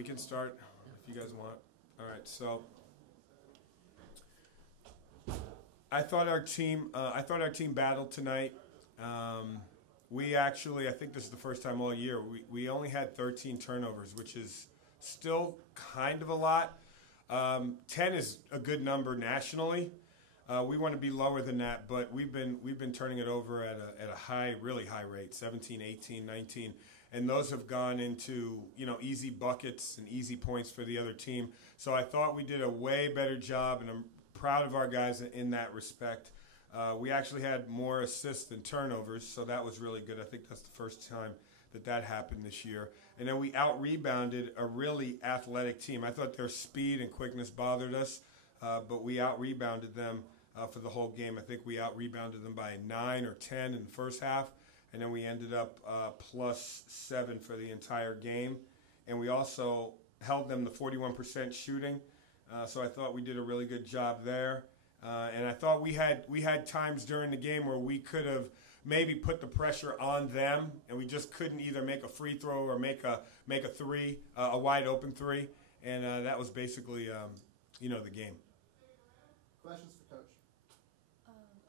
We can start if you guys want. All right, so I thought our team battled tonight. We actually, I think this is the first time all year, we only had 13 turnovers, which is still kind of a lot. 10 is a good number nationally. We want to be lower than that, but we've been turning it over at a high, really high rate, 17, 18, 19, and those have gone into easy buckets and easy points for the other team. So I thought we did a way better job, and I'm proud of our guys in that respect. We actually had more assists than turnovers, so that was really good. I think that's the first time that happened this year. And then we out-rebounded a really athletic team. I thought their speed and quickness bothered us, but we out-rebounded them for the whole game. I think we out-rebounded them by 9 or 10 in the first half, and then we ended up +7 for the entire game. And we also held them to 41% shooting, so I thought we did a really good job there. And I thought we had times during the game where we could have maybe put the pressure on them, and we just couldn't either make a free throw or make a three, a wide open three, and that was basically the game. Questions for Coach?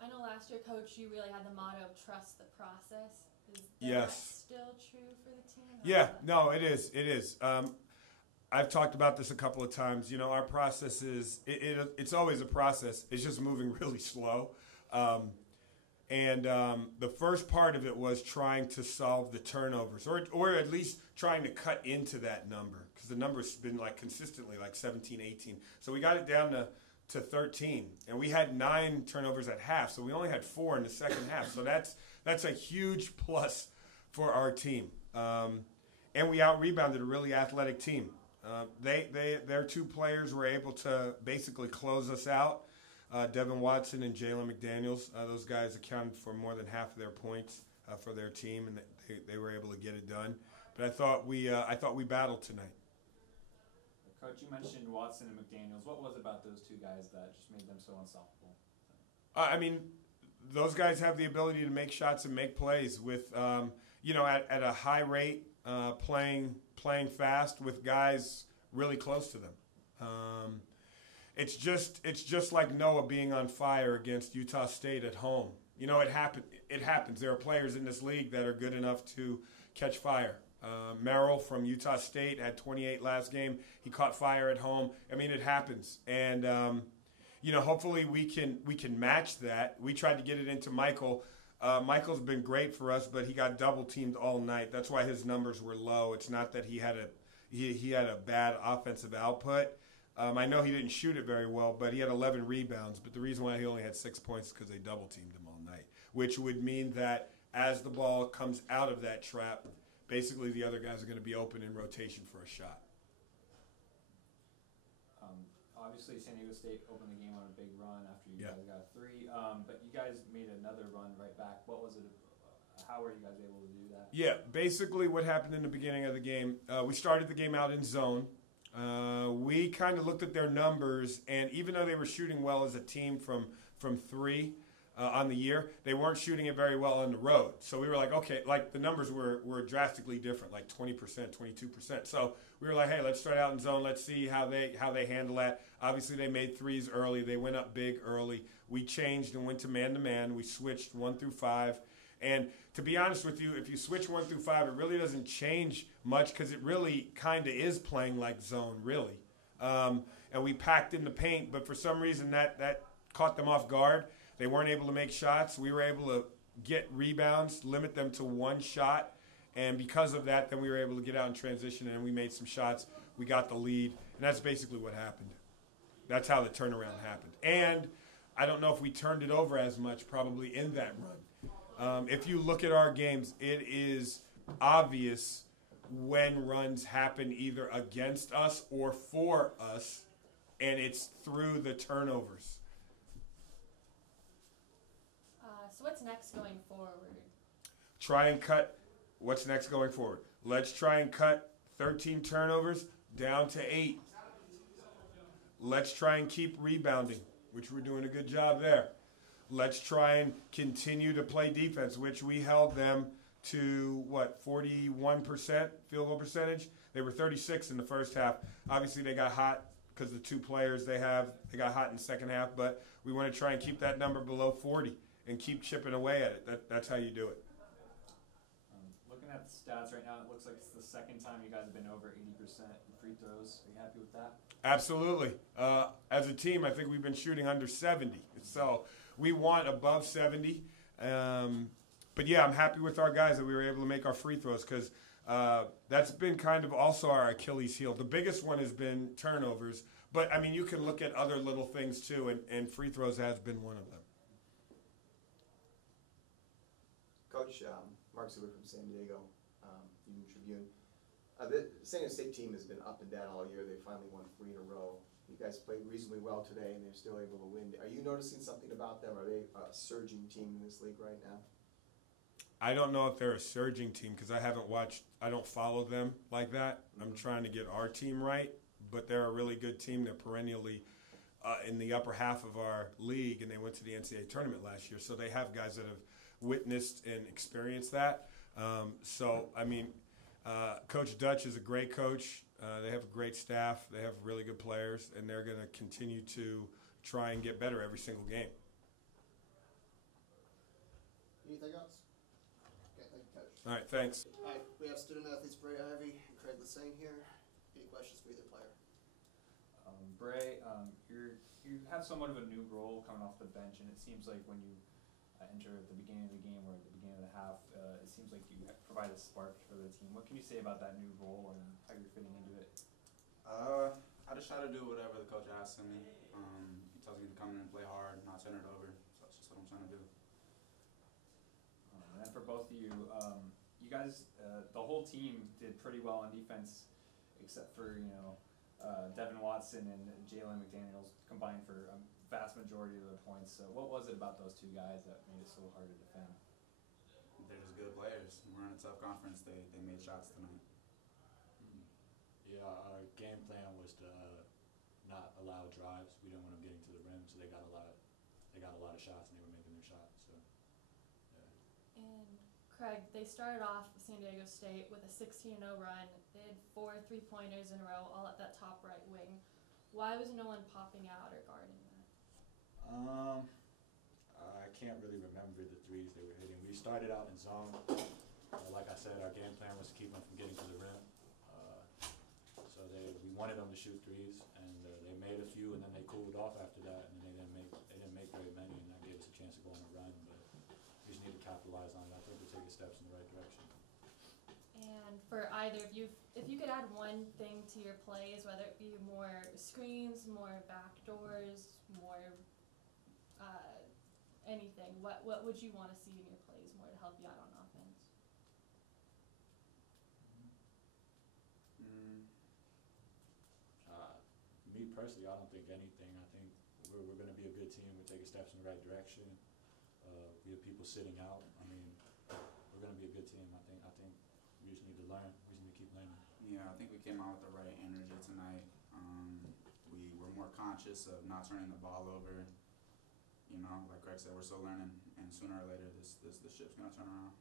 I know last year, Coach, you really had the motto of trust the process. Is that Yes. still true for the team? Yeah, no, it is. It is. I've talked about this a couple of times. Our process it's always a process. It's just moving really slow. The first part of it was trying to solve the turnovers, or at least trying to cut into that number, because the number's been consistently 17, 18. So we got it down to 13, and we had 9 turnovers at half, so we only had 4 in the second half. So that's a huge plus for our team. And we out-rebounded a really athletic team. Their 2 players were able to basically close us out. Devin Watson and Jalen McDaniels, those guys accounted for more than half of their points for their team, and they were able to get it done. But I thought we battled tonight. Coach, you mentioned Watson and McDaniels. What was it about those 2 guys that just made them so unstoppable? I mean, those guys have the ability to make shots and make plays with, at a high rate, playing fast with guys really close to them. It's just like Noah being on fire against Utah State at home. It happens. There are players in this league that are good enough to catch fire. Merrill from Utah State had 28 last game. He caught fire at home. I mean, it happens. And, hopefully we can match that. We tried to get it into Michael. Michael's been great for us, but he got double-teamed all night. That's why his numbers were low. It's not that he had a bad offensive output. I know he didn't shoot it very well, but he had 11 rebounds. But the reason why he only had 6 points is because they double-teamed him all night, which would mean that as the ball comes out of that trap, basically the other guys are going to be open in rotation for a shot. Obviously, San Diego State opened the game on a big run after you Yeah. guys got 3, but you guys made another run right back. What was it? How were you guys able to do that? Yeah, basically what happened in the beginning of the game, we started the game out in zone. We kind of looked at their numbers, and even though they were shooting well as a team from 3 on the year, they weren't shooting it very well on the road. So we were like, okay, the numbers were drastically different, 20%, 22%. So we were like, hey, let's start out in zone. Let's see how they handle that. Obviously, they made threes early. They went up big early. We changed and went to man-to-man. We switched 1 through 5. And to be honest with you, if you switch 1 through 5, it really doesn't change much because it really kind of is playing like zone, really. And we packed in the paint, but for some reason that caught them off guard. They weren't able to make shots. We were able to get rebounds, limit them to 1 shot. And because of that, then we were able to get out in transition, and we made some shots. We got the lead, and that's basically what happened. That's how the turnaround happened. And I don't know if we turned it over as much probably in that run. If you look at our games, it is obvious when runs happen either against us or for us, and it's through the turnovers. So what's next going forward? What's next going forward? Let's try and cut 13 turnovers down to 8. Let's try and keep rebounding, which we're doing a good job there. Let's try and continue to play defense, which we held them to, 41% field goal percentage. They were 36 in the first half. Obviously, they got hot because the two players they got hot in the second half. But we want to try and keep that number below 40 and keep chipping away at it. That's how you do it. Looking at the stats right now, it looks like it's the second time you guys have been over 80% in free throws. Are you happy with that? Absolutely. As a team, I think we've been shooting under 70. So we want above 70. But yeah, I'm happy with our guys that we were able to make our free throws because that's been kind of also our Achilles heel. The biggest one has been turnovers. But, I mean, you can look at other little things too, and free throws has been one of them. Coach, Mark Zuber from San Diego Union Tribune. The San Diego State team has been up and down all year. They finally won 3 in a row. You guys played reasonably well today, and they're still able to win. Are you noticing something about them? Are they a surging team in this league right now? I don't know if they're a surging team because I don't follow them like that. I'm trying to get our team right, but they're a really good team. They're perennially in the upper half of our league, and they went to the NCAA tournament last year. So they have guys that have witnessed and experienced that. Coach Dutch is a great coach. They have a great staff. They have really good players, and they're going to continue to try and get better every single game. Anything else? Okay, thank you, Coach. All right, thanks. All right, we have student athletes Bray Ivy and Craig Lassane here. Any questions for either player? Bray, you have somewhat of a new role coming off the bench, and it seems like when you enter at the beginning of the game or at the beginning of the half, it seems like you provide a spark for the team. What can you say about that new role and how you're fitting into it? I just try to do whatever the coach asks of me. He tells me to come in and play hard, not turn it over. So that's just what I'm trying to do. And then for both of you, you guys, the whole team did pretty well on defense, except for Devin Watson and Jalen McDaniels combined for a vast majority of the points. So what was it about those two guys that made it so hard to defend? They're just good players. We're in a tough conference. They made shots tonight. Yeah, our game plan was to not allow drives. We didn't want them getting to the rim, so they got a lot of shots, and they were making their shots. So, yeah. And Craig, they started off with San Diego State with a 16-0 run. They had 4 3-pointers in a row, all at that top right wing. Why was no one popping out or guarding that? I can't really remember the threes they were hitting. We started out in zone. Like I said, our game plan was to keep them from getting to the rim. So we wanted them to shoot threes, and they made a few, and then they cooled off after that, and they didn't make very many, and that gave us a chance to go on a run. But we just need to capitalize on it. I think we're taking steps in the right direction. And for either of you, if you could add one thing to your plays, whether it be more screens, more backdoors, more anything, what would you want to see in your plays more to help you out on offense? Me personally, I don't think anything. I think we're going to be a good team. We're taking steps in the right direction. We have people sitting out. I mean, we're going to be a good team. I think we just need to learn. We just need to keep learning. Yeah, I think we came out with the right energy tonight. We were more conscious of not turning the ball over. Like Greg said, we're still learning, and sooner or later, this ship's gonna turn around.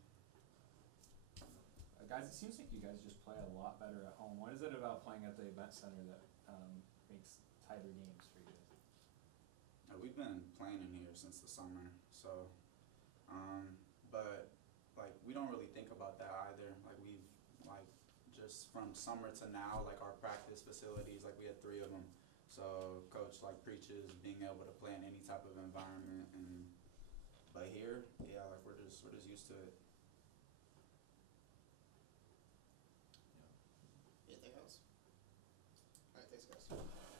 Guys, it seems like you guys just play a lot better at home. What is it about playing at the event center that makes tighter games for you? We've been playing in here since the summer, so but we don't really think about that either. We've just from summer to now, our practice facilities, we had 3 of them. So coach preaches being able to play in any type of environment, but here, yeah, we're just used to it. Anything else? All right, thanks, guys.